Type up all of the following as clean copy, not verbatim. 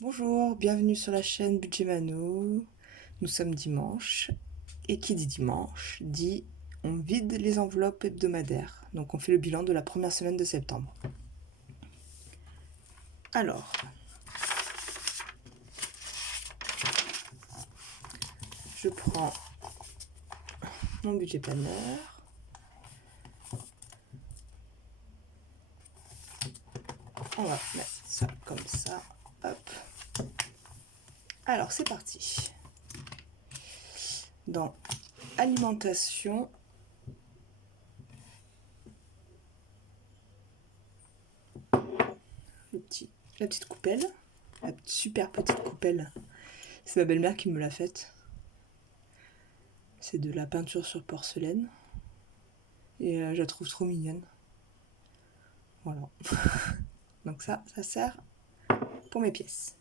Bonjour, bienvenue sur la chaîne Budget Mano. Nous sommes dimanche et qui dit dimanche dit on vide les enveloppes hebdomadaires. Donc on fait le bilan de la première semaine de septembre. Alors, je prends mon budget planner. On va mettre ça comme ça. Hop. Alors c'est parti. Dans alimentation, la petite coupelle, la super petite coupelle. C'est ma belle-mère qui me l'a faite. C'est de la peinture sur porcelaine. Et je la trouve trop mignonne. Voilà. Donc ça sert pour mes pièces.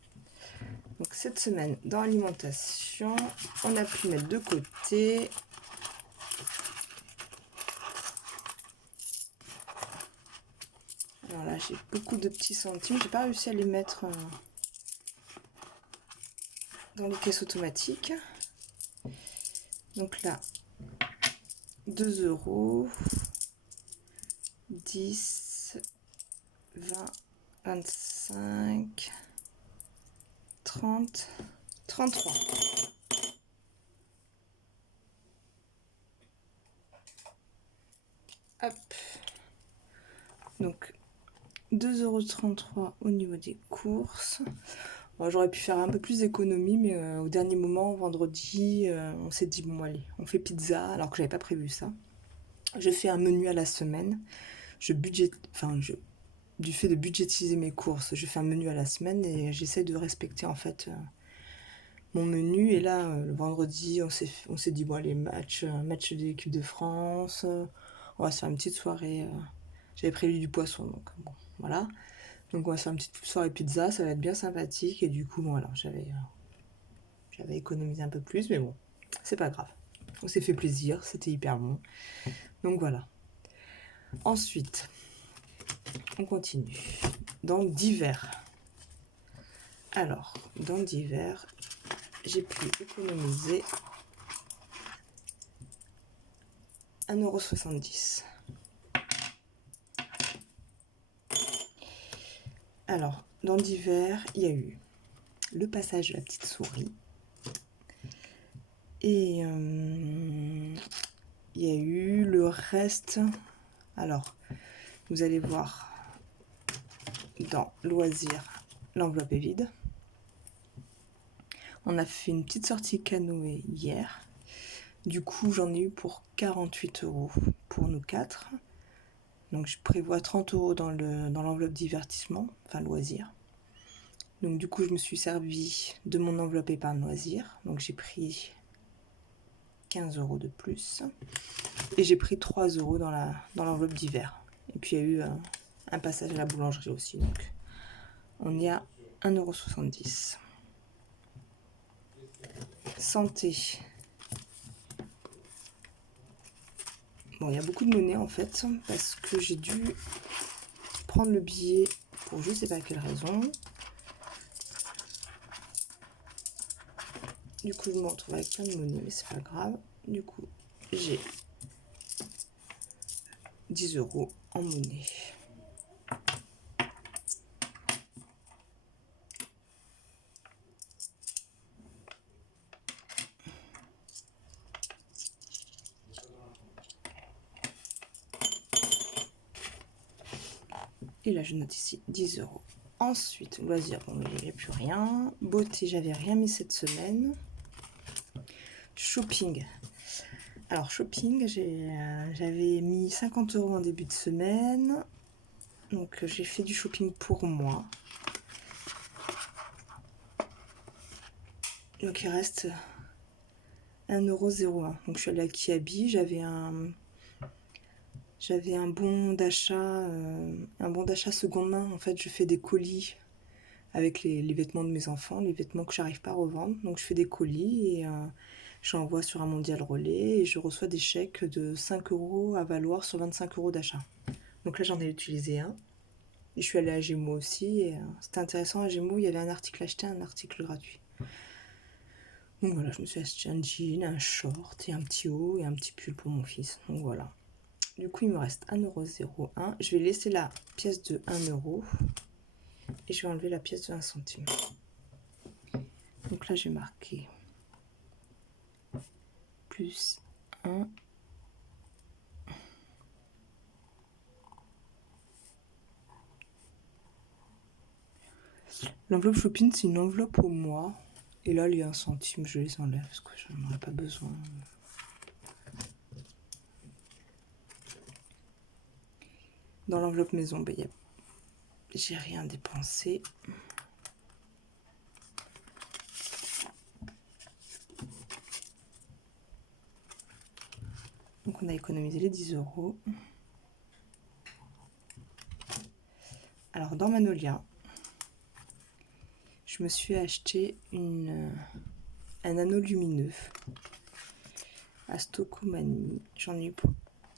Donc cette semaine, dans l'alimentation, on a pu mettre de côté alors là, j'ai beaucoup de petits centimes. J'ai pas réussi à les mettre dans les caisses automatiques. Donc là, 2 €, 10, 20, 25, 30, 33. Hop. Donc 2,33 € au niveau des courses. Bon, j'aurais pu faire un peu plus d'économie, mais au dernier moment, vendredi, on s'est dit bon allez, on fait pizza, alors que j'avais pas prévu ça. Je fais un menu à la semaine. Du fait de budgétiser mes courses, je fais un menu à la semaine et j'essaie de respecter en fait mon menu. Et là, le vendredi, on s'est dit bon allez, match de l'équipe de France, on va se faire une petite soirée. J'avais prévu du poisson, donc bon, voilà. Donc on va se faire une petite soirée pizza, ça va être bien sympathique. Et du coup, bon, alors j'avais économisé un peu plus, mais bon, c'est pas grave. On s'est fait plaisir, c'était hyper bon. Donc voilà. Ensuite, on continue. Dans divers. Alors, dans divers, j'ai pu économiser 1,70 €. Alors, dans divers, il y a eu le passage de la petite souris. Et il y a eu le reste. Alors, vous allez voir dans loisirs, l'enveloppe est vide. On a fait une petite sortie canoë hier. Du coup, j'en ai eu pour 48 € pour nous 4. Donc, je prévois 30 € dans l'enveloppe divertissement, enfin loisirs. Donc, du coup, je me suis servi de mon enveloppe épargne loisirs. Donc, j'ai pris 15 € de plus. Et j'ai pris 3 € dans l'enveloppe d'hiver. Et puis, il y a eu un passage à la boulangerie aussi. Donc, on y a 1,70 €. Santé. Bon, il y a beaucoup de monnaie en fait, parce que j'ai dû prendre le billet pour je sais pas quelle raison. Du coup, je me retrouve avec plein de monnaie, mais c'est pas grave. Du coup, j'ai 10 € en monnaie. Et là, je note ici 10 €. Ensuite, loisirs, bon, il n'y avait plus rien. Beauté, j'avais rien mis cette semaine. Shopping. Alors, shopping, j'avais mis 50 € en début de semaine. Donc, j'ai fait du shopping pour moi. Donc, il reste 1,01 €. Donc, je suis allée à Kiabi. J'avais un bon d'achat seconde main. En fait, je fais des colis avec les vêtements de mes enfants, les vêtements que j'arrive pas à revendre. Donc, je fais des colis et j'envoie sur un mondial relais et je reçois des chèques de 5 € à valoir sur 25 € d'achat. Donc là, j'en ai utilisé un. Et je suis allée à Gémeaux aussi, et c'était intéressant. À Gémeaux, il y avait un article acheté, un article gratuit. Donc voilà, je me suis acheté un jean, un short et un petit haut et un petit pull pour mon fils. Donc voilà. Du coup, il me reste 1,01 €. Je vais laisser la pièce de 1 € et je vais enlever la pièce de 1 centime. Donc là, j'ai marqué plus 1. L'enveloppe shopping, c'est une enveloppe au mois. Et là, les 1 centime, je les enlève parce que je n'en ai pas besoin. Dans l'enveloppe maison, j'ai rien dépensé. Donc on a économisé les 10 €. Alors dans Manolia, je me suis acheté un anneau lumineux à Stocomanie. J'en ai eu pour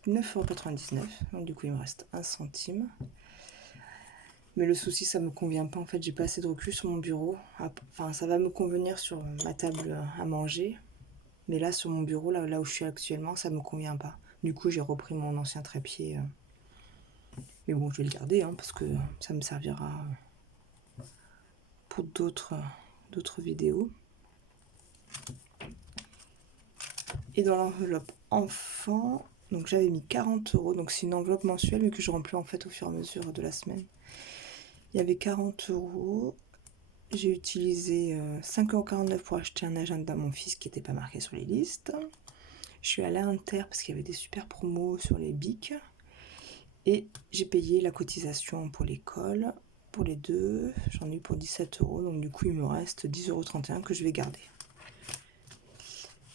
9,99 €. Donc du coup il me reste 1 centime. Mais le souci, ça me convient pas. En fait, j'ai pas assez de recul sur mon bureau. Enfin, ça va me convenir sur ma table à manger. Mais là, sur mon bureau, là où je suis actuellement, ça me convient pas. Du coup, j'ai repris mon ancien trépied. Mais bon, je vais le garder, hein, parce que ça me servira pour d'autres vidéos. Et dans l'enveloppe enfant, donc j'avais mis 40 €. Donc c'est une enveloppe mensuelle, mais que je remplis en fait au fur et à mesure de la semaine. Il y avait 40 €. J'ai utilisé 5,49 € pour acheter un agenda à mon fils qui n'était pas marqué sur les listes. Je suis allée à Inter parce qu'il y avait des super promos sur les bics. Et j'ai payé la cotisation pour l'école. Pour les deux, j'en ai eu pour 17 €. Donc du coup, il me reste 10,31 € que je vais garder.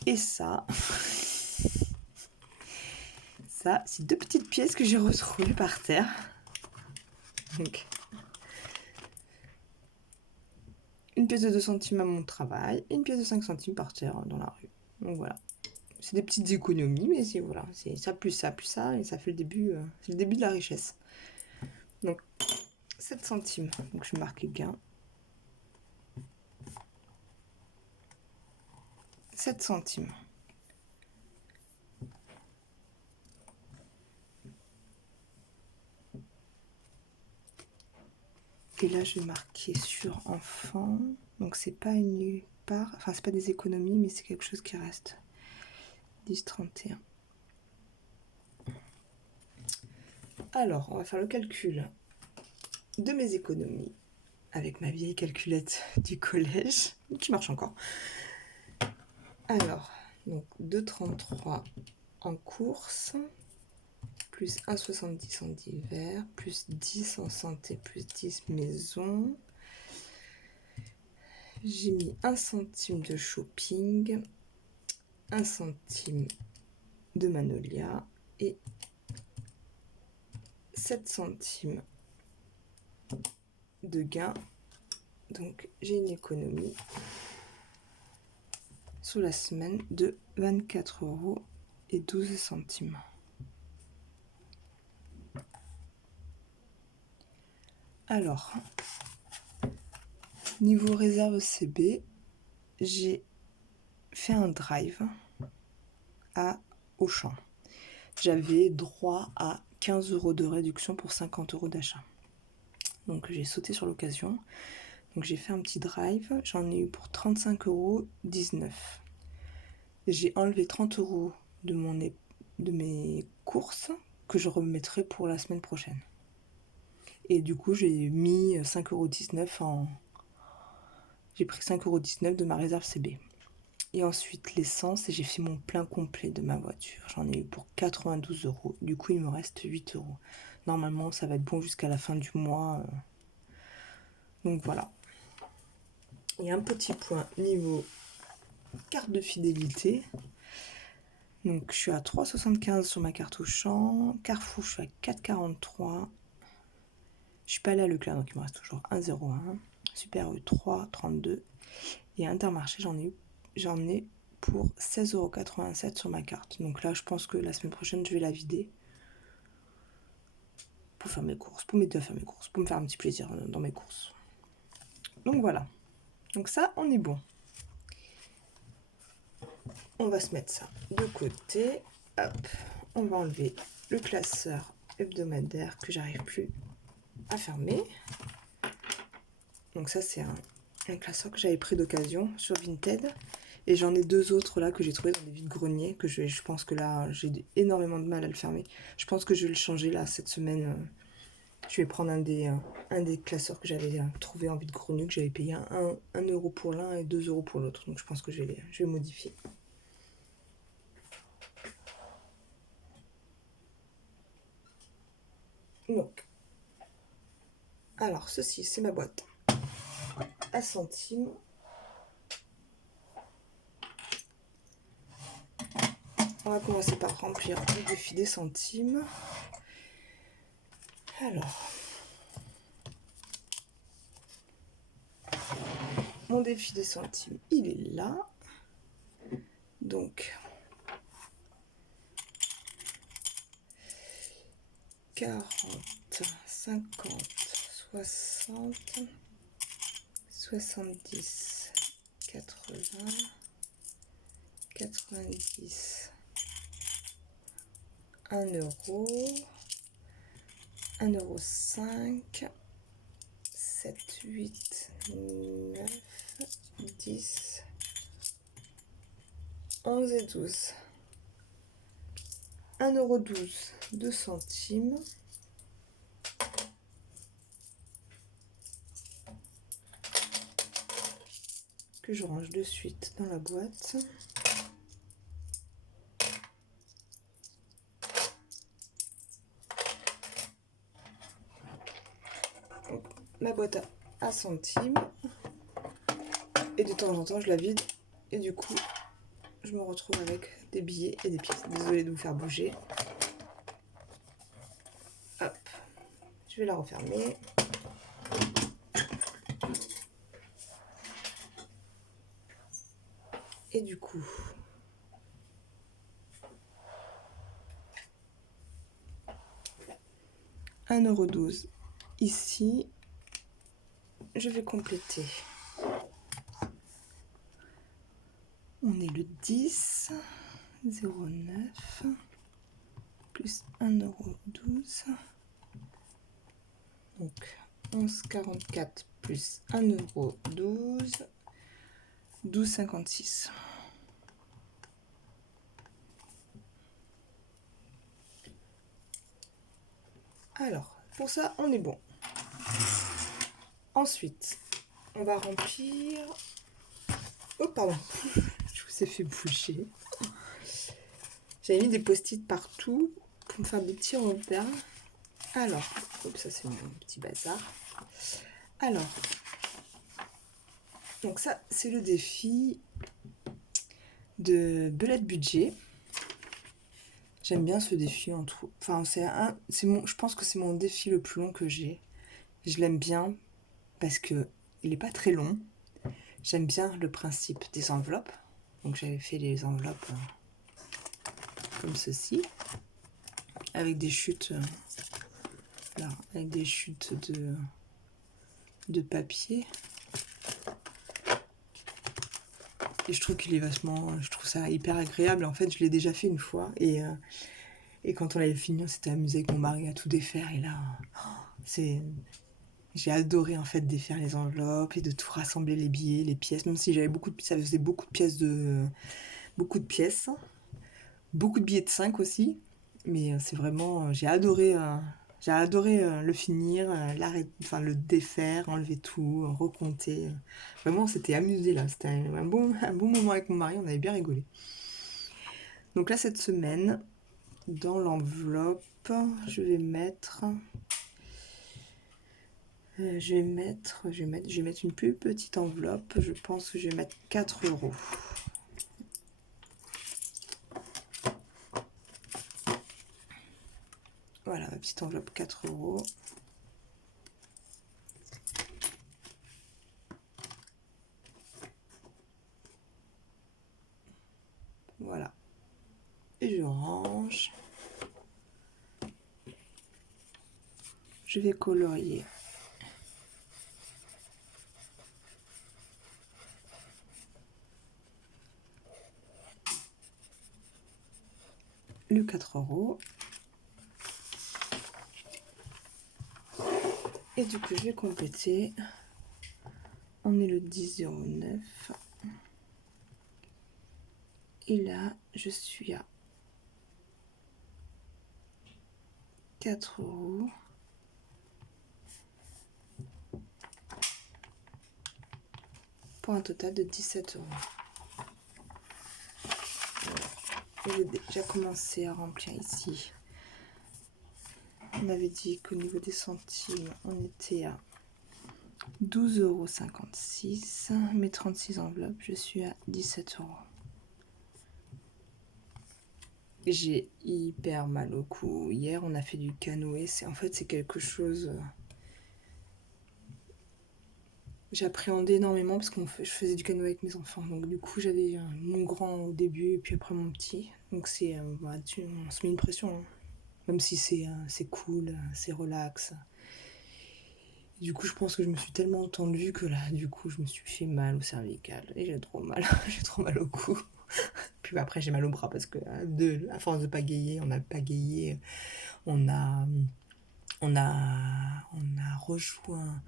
Et ça, c'est 2 petites pièces que j'ai retrouvées par terre. Donc, une pièce de 2 centimes à mon travail et une pièce de 5 centimes par terre dans la rue. Donc voilà. C'est des petites économies, mais c'est voilà, c'est ça plus ça plus ça, et ça fait le début de la richesse. Donc 7 centimes. Donc je marque gain. 7 centimes. Et là, je vais marquer sur enfant. Donc c'est pas une part, enfin c'est pas des économies, mais c'est quelque chose qui reste. 10,31. Alors, on va faire le calcul de mes économies avec ma vieille calculette du collège, qui marche encore. Alors, donc 2,33 en course, plus 1,70 en divers, plus 10 en santé, plus 10 maison. J'ai mis 1 centime de shopping, 1 centime de Manolia et 7 centimes de gain. Donc j'ai une économie sur la semaine de 24,12 €. Alors, niveau réserve CB, j'ai fait un drive à Auchan. J'avais droit à 15 € de réduction pour 50 € d'achat. Donc j'ai sauté sur l'occasion. Donc j'ai fait un petit drive, j'en ai eu pour 35,19 €. J'ai enlevé 30 € de mes courses que je remettrai pour la semaine prochaine. Et du coup, j'ai mis 5,19 € J'ai pris 5,19 € de ma réserve CB. Et ensuite, l'essence, et j'ai fait mon plein complet de ma voiture. J'en ai eu pour 92 €. Du coup, il me reste 8 €. Normalement, ça va être bon jusqu'à la fin du mois. Donc voilà. Et un petit point niveau carte de fidélité. Donc je suis à 3,75 sur ma carte Auchan. Carrefour, je suis à 4,43. Je suis pas allée à Leclerc, donc il me reste toujours 1,01. Super U 3,32. Et Intermarché, j'en ai pour 16,87 € sur ma carte. Donc là, je pense que la semaine prochaine, je vais la vider. pour faire mes courses, pour m'aider à faire mes courses, pour me faire un petit plaisir dans mes courses. Donc voilà. Donc ça, on est bon. On va se mettre ça de côté. Hop, on va enlever le classeur hebdomadaire que j'arrive plus à fermer. Donc ça, c'est un classeur que j'avais pris d'occasion sur Vinted. Et j'en ai 2 autres là que j'ai trouvé dans des vides-greniers, que je pense que là, j'ai énormément de mal à le fermer. Je pense que je vais le changer là cette semaine. Je vais prendre un des classeurs que j'avais trouvé en vide-grenier, que j'avais payé 1 euro pour l'un et 2 euros pour l'autre. Donc je pense que je vais modifier. Donc, alors ceci, c'est ma boîte à centimes. On va commencer par remplir le défi des centimes. Alors, mon défi des centimes, il est là. Donc, 40, 50, 60, 70, 80, 90, 1 euro, 1,5 €, 7, 8, 9, 10, 11 et 12. 1,12 €, 2 centimes. Que je range de suite dans la boîte. Donc, ma boîte à centimes. Et de temps en temps, je la vide. Et du coup, je me retrouve avec des billets et des pièces. Désolée de vous faire bouger. Hop. Je vais la refermer. Et du coup, €1,12 € ici. Je vais compléter. On est le 10, 0,9 plus 1,12 €. Donc 11,44 plus 1,12 €, 12,56 €. Alors, pour ça, on est bon. Ensuite, on va remplir... Oh, pardon, je vous ai fait bouger. J'avais mis des post-it partout pour me faire des petits repères. Alors, ça c'est mon petit bazar. Alors, donc ça, c'est le défi de belette budget. J'aime bien ce défi en tout. Enfin, je pense que c'est mon défi le plus long que j'ai. Je l'aime bien parce que il est pas très long. J'aime bien le principe des enveloppes. Donc j'avais fait les enveloppes comme ceci, avec des chutes, là, avec des chutes de papier. Et je trouve je trouve ça hyper agréable. En fait, je l'ai déjà fait une fois et quand on l'avait fini, on s'était amusé avec mon mari à tout défaire. Et là, j'ai adoré en fait défaire les enveloppes et de tout rassembler, les billets, les pièces. Même si ça faisait beaucoup de pièces beaucoup de pièces, beaucoup de billets de 5 aussi. Mais c'est vraiment, j'ai adoré le finir, le défaire, enlever tout, recompter. Vraiment, on s'était amusé là. C'était un bon moment avec mon mari. On avait bien rigolé. Donc là, cette semaine, dans l'enveloppe, je vais mettre une plus petite enveloppe. Je pense que je vais mettre 4 €. Voilà, ma petite enveloppe 4 €. Voilà. Et je range. je vais colorier le 4 €. Et du coup, je vais compléter. On est le 10,09 €. Et là, je suis à 4 € pour un total de 17 €. J'ai déjà commencé à remplir ici. On avait dit qu'au niveau des centimes, on était à 12,56 €. Mes 36 enveloppes, je suis à 17 €. J'ai hyper mal au cou. Hier, on a fait du canoë. En fait, c'est quelque chose... J'appréhendais énormément parce je faisais du canoë avec mes enfants. Donc du coup, j'avais mon grand au début et puis après mon petit. Donc on se met une pression. Hein. Même si c'est cool, c'est relax. Et du coup, je pense que je me suis tellement tendue que là, du coup, je me suis fait mal au cervical. Et j'ai trop mal. J'ai trop mal au cou. Puis après, j'ai mal au bras parce que à force de pagayer, on a pagayé. On a rejoint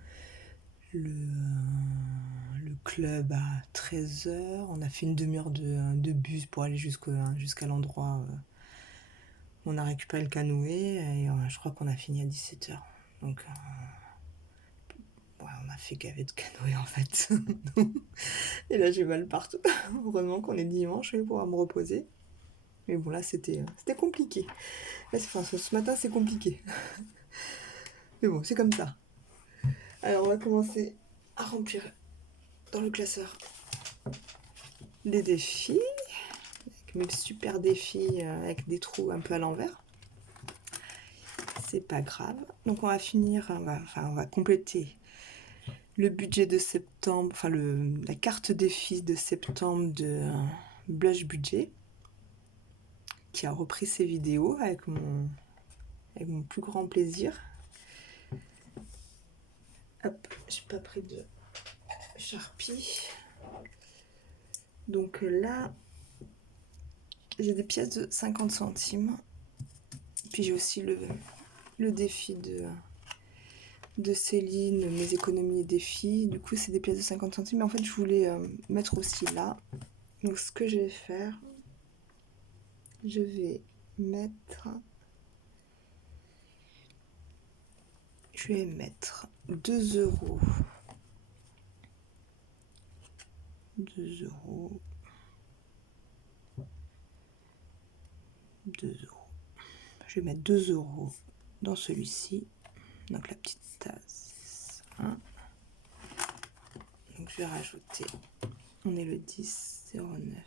le club à 13 h. On a fait une demi-heure de bus pour aller jusqu'à l'endroit où on a récupéré le canoë. Et je crois qu'on a fini à 17 h. Donc, ouais, on a fait gaver de canoë en fait. Et là, j'ai mal partout. Heureusement qu'on est dimanche, je vais pouvoir me reposer. Mais bon, là, c'était compliqué. Là, ce matin, c'est compliqué. Mais bon, c'est comme ça. Alors, on va commencer à remplir dans le classeur des défis. Avec mes super défis avec des trous un peu à l'envers. C'est pas grave. Donc, on va finir, on va compléter le budget de septembre, enfin, la carte défi de septembre de Blush Budget, qui a repris ses vidéos avec mon plus grand plaisir. Hop, j'ai pas pris de Sharpie. Donc là, j'ai des pièces de 50 centimes. Puis j'ai aussi le défi de Céline, mes économies et défis. Du coup, c'est des pièces de 50 centimes. Mais en fait, je voulais mettre aussi là. Donc ce que je vais faire, je vais mettre 2 €. 2 €. 2 €. Je vais mettre 2 € dans celui-ci. Donc la petite tasse. Hein. Donc je vais rajouter. On est le 10,09.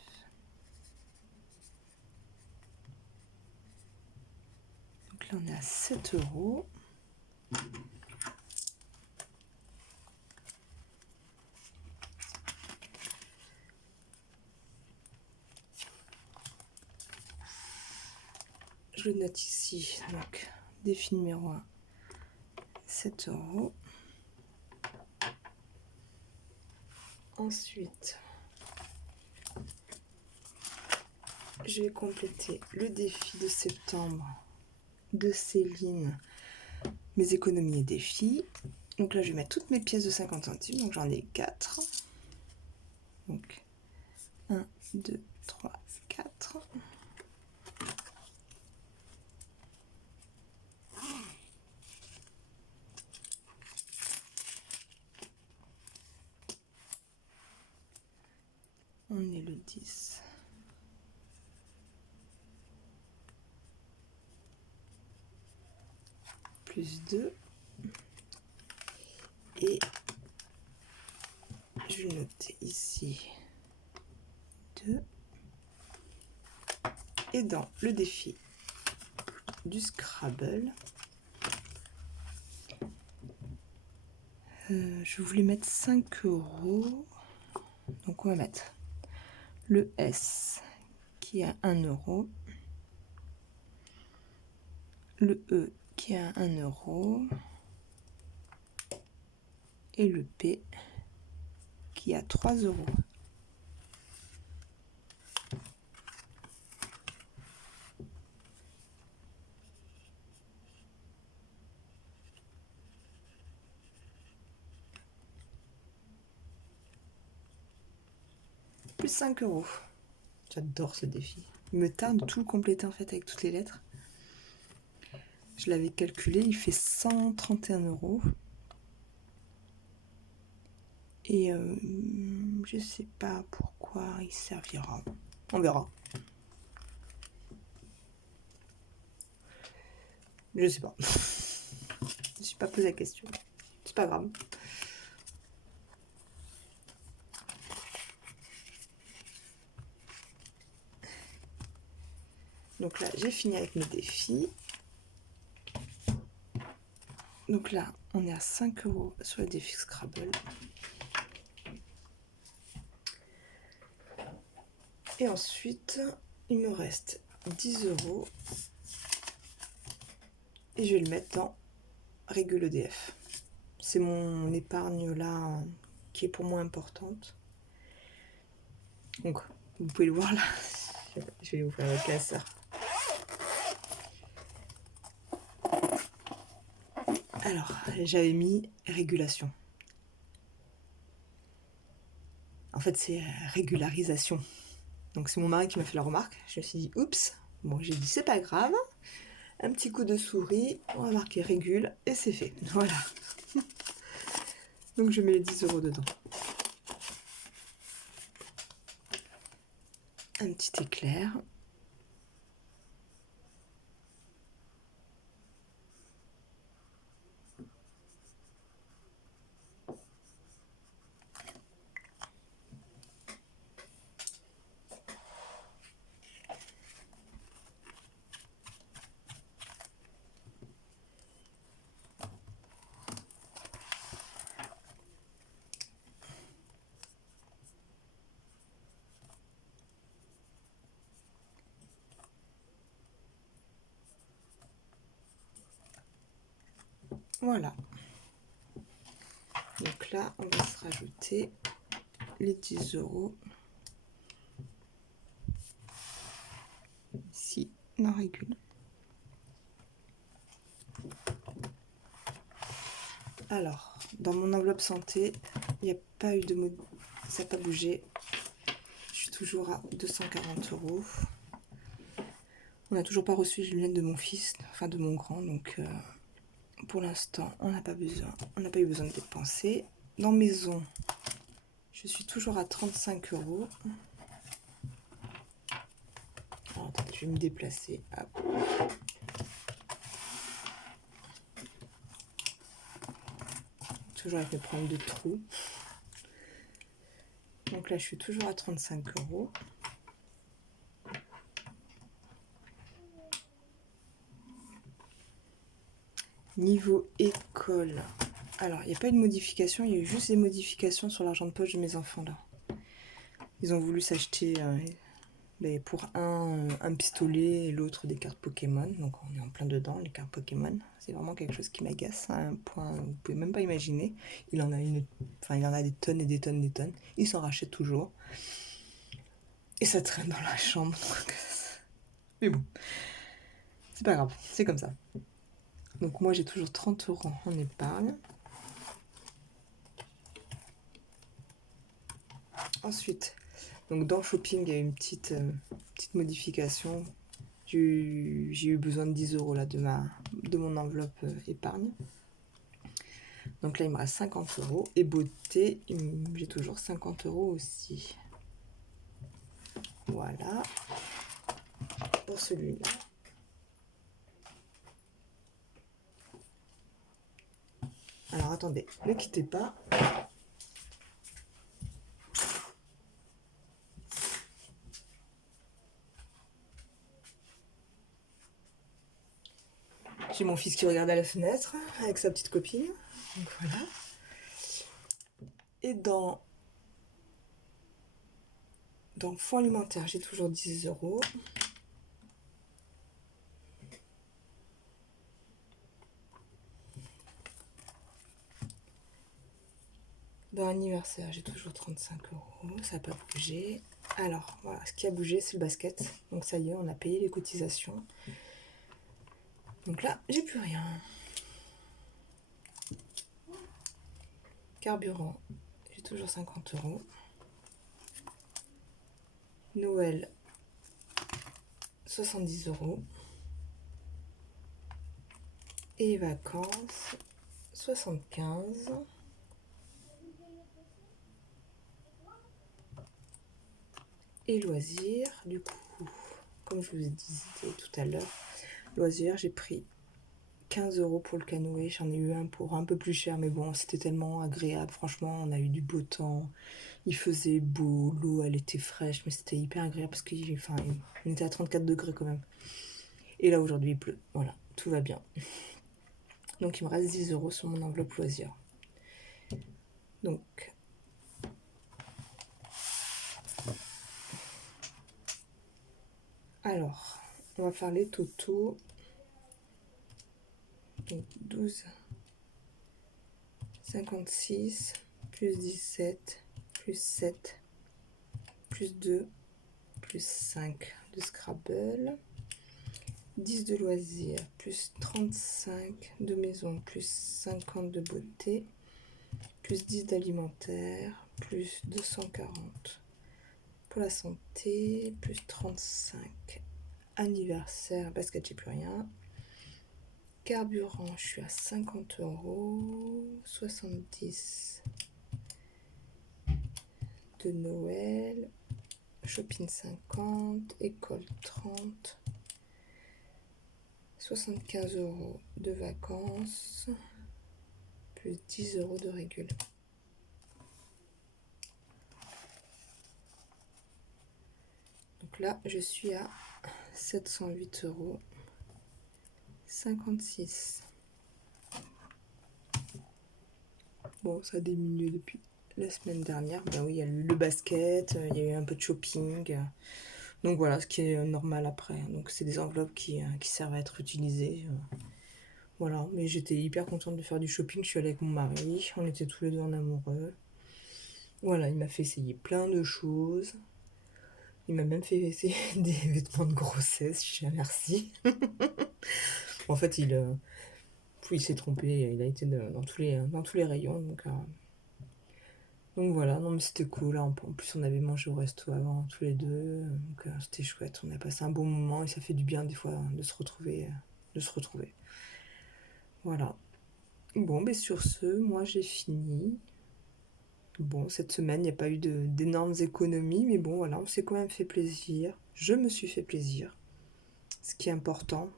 Donc là on est à 7 €. Je le note ici. Donc défi numéro 1, 7 €. Ensuite, je vais compléter le défi de septembre de Céline, mes économies et défis. Donc là, je vais mettre toutes mes pièces de 50 centimes. Donc j'en ai 4. Donc 1, 2, 3, 4. On est le 10. Plus 2. Et je vais noter ici 2. Et dans le défi du Scrabble, je voulais mettre 5 €. Donc on va mettre le S qui est à 1 €, le E qui est à 1 €, et le P qui a 3 €. Plus 5 €. J'adore ce défi. Il me tarde de tout le compléter en fait avec toutes les lettres. Je l'avais calculé, il fait 131 €. Et je sais pas pourquoi il servira. On verra. Je sais pas. Je me suis pas posé la question. C'est pas grave. Donc là, j'ai fini avec mes défis. Donc là, on est à 5 € sur le défi Scrabble. Et ensuite, il me reste 10 €. Et je vais le mettre dans Régule EDF. C'est mon épargne là qui est pour moi importante. Donc, vous pouvez le voir là. Je vais ouvrir le classeur. Alors, j'avais mis régulation. En fait, c'est régularisation. Donc, c'est mon mari qui m'a fait la remarque. Je me suis dit, oups. Bon, j'ai dit, c'est pas grave. Un petit coup de souris, on va marquer régule et c'est fait. Voilà. Donc, je mets les 10 € dedans. Un petit éclair. Voilà. Donc là, on va se rajouter les 10 € ici dans régule. Alors, dans mon enveloppe santé, il n'y a pas eu de mot, ça n'a pas bougé. Je suis toujours à 240 €. On n'a toujours pas reçu les lunettes de mon fils, enfin de mon grand, donc pour l'instant, on n'a pas eu besoin de dépenser. Dans maison, je suis toujours à 35 €. Alors, attendez, je vais me déplacer. Hop. Toujours avec mes problèmes de trous. Donc là, je suis toujours à 35 €. Niveau école, alors il n'y a pas eu de modification, il y a eu juste des modifications sur l'argent de poche de mes enfants là. Ils ont voulu s'acheter pour un pistolet et l'autre des cartes Pokémon, donc on est en plein dedans, les cartes Pokémon. C'est vraiment quelque chose qui m'agace à un point où vous pouvez même pas imaginer. Il en a des tonnes et des tonnes et des tonnes. Il s'en rachète toujours. Et ça traîne dans la chambre. Mais bon, c'est pas grave, c'est comme ça. Donc moi j'ai toujours 30 € en épargne. Ensuite, donc dans shopping, il y a une petite modification. J'ai eu besoin de 10 € là de mon enveloppe épargne. Donc là il me reste 50 €. Et beauté, j'ai toujours 50 € aussi. Voilà. Pour celui-là. Alors attendez, ne quittez pas. J'ai mon fils qui regarde à la fenêtre avec sa petite copine. Donc voilà. Et dans fonds alimentaire, j'ai toujours 10 €. Dans l'anniversaire, j'ai toujours 35 €, ça n'a pas bougé. Alors, voilà, ce qui a bougé, c'est le basket. Donc ça y est, on a payé les cotisations. Donc là, j'ai plus rien. Carburant, j'ai toujours 50 €. Noël, 70 €. Et vacances, 75. Et loisirs, du coup, comme je vous ai dit tout à l'heure, loisirs, j'ai pris 15 € pour le canoë. J'en ai eu un pour un peu plus cher, mais bon, c'était tellement agréable. Franchement, on a eu du beau temps. Il faisait beau, l'eau, elle était fraîche, mais c'était hyper agréable parce qu'on était à 34 degrés quand même. Et là, aujourd'hui, il pleut. Voilà, tout va bien. Donc, il me reste 10 € sur mon enveloppe loisirs. Donc, alors, on va faire les totaux. Donc, 12, 56, plus 17, plus 7, plus 2, plus 5 de Scrabble, 10 de loisirs, plus 35 de maison, plus 50 de beauté, plus 10 d'alimentaire, plus 240 pour la santé, plus 35 anniversaire, basket, j'ai plus rien. Carburant, je suis à 50 €, 70 de Noël, shopping 50, école 30, 75 € de vacances, plus 10 € de régule. Donc là, je suis à 708,56 €. Bon, ça a diminué depuis la semaine dernière. Ben oui, il y a eu le basket, il y a eu un peu de shopping. Donc voilà, ce qui est normal après. Donc c'est des enveloppes qui servent à être utilisées. Voilà, mais j'étais hyper contente de faire du shopping. Je suis allée avec mon mari, on était tous les deux en amoureux. Voilà, il m'a fait essayer plein de choses. Il m'a même fait essayer des vêtements de grossesse. Je dis merci. En fait, il s'est trompé. Il a été dans tous les rayons. Donc voilà, non mais c'était cool. En plus, on avait mangé au resto avant tous les deux. Donc c'était chouette. On a passé un bon moment et ça fait du bien des fois de se retrouver. Voilà. Bon, mais sur ce, moi j'ai fini. Bon, cette semaine, il n'y a pas eu d'énormes économies, mais bon, voilà, on s'est quand même fait plaisir. Je me suis fait plaisir, ce qui est important.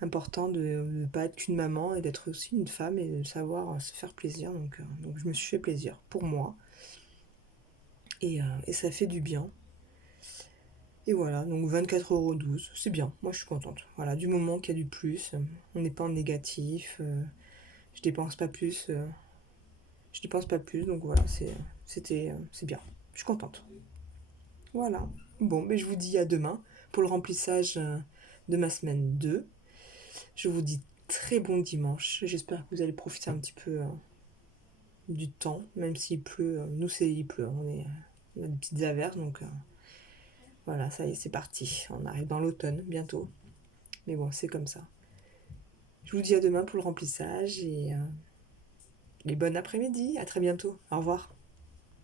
Important de ne pas être qu'une maman et d'être aussi une femme et de savoir se faire plaisir. Donc je me suis fait plaisir pour moi. Et ça fait du bien. Et voilà, donc 24,12 €, c'est bien, moi je suis contente. Voilà, du moment qu'il y a du plus, on n'est pas en négatif, je dépense pas plus, donc voilà, c'est bien, je suis contente. Voilà, bon, mais je vous dis à demain pour le remplissage de ma semaine 2. Je vous dis très bon dimanche, j'espère que vous allez profiter un petit peu du temps, même s'il pleut, nous il pleut, on a des petites averses, donc voilà, ça y est, c'est parti, on arrive dans l'automne bientôt. Mais bon, c'est comme ça. Je vous dis à demain pour le remplissage et bon après-midi. À très bientôt. Au revoir.